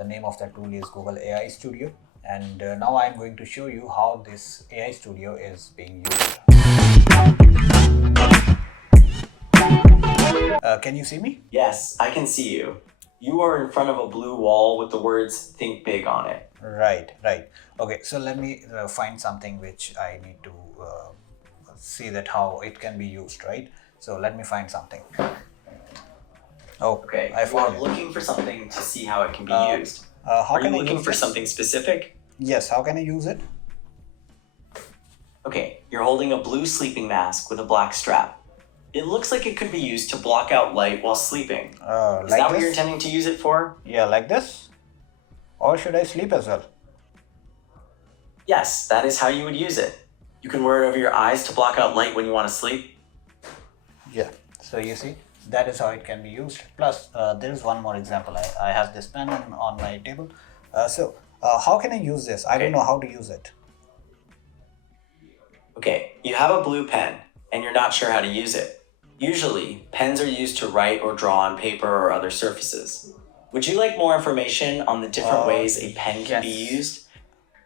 The name of that tool is Google AI Studio. And now I'm going to show you how this AI Studio is being used. Can you see me? Yes, I can see you. You are in front of a blue wall with the words "Think Big" on it. Right. Okay, so let me find something which I need to see that how it can be used, right? So let me find something. Oh, Okay, I you are found it. looking for something to see how it can be used. How Are can you I looking use for this? something specific? Yes, how can I use it? Okay, you're holding a blue sleeping mask with a black strap. It looks like it could be used to block out light while sleeping. Is Like that what this? you're intending to use it for? Yeah, like this? Or should I sleep as well? Yes, that is how you would use it. You can wear it over your eyes to block out light when you want to sleep. Yeah, so you see, that is how it can be used. Plus, there is one more example. I have this pen on my table. How can I use this? I don't Okay. know how to use it. Okay, you have a blue pen and you're not sure how to use it. Usually, pens are used to write or draw on paper or other surfaces. Would you like more information on the different ways a pen can be yes. used?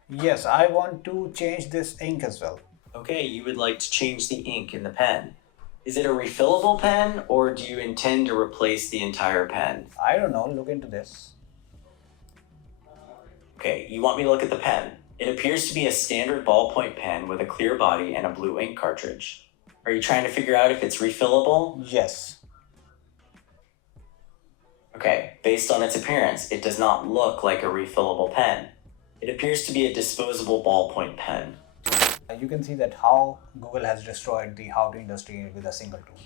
Yes, I want to change this ink as well. Okay, you would like to change the ink in the pen. Is it a refillable pen or do you intend to replace the entire pen? I don't know, look into this. Okay, you want me to look at the pen. It appears to be a standard ballpoint pen with a clear body and a blue ink cartridge. Are you trying to figure out if it's refillable? Yes. Okay, based on its appearance, it does not look like a refillable pen. It appears to be a disposable ballpoint pen. You can see that how Google has destroyed the how to industry with a single tool.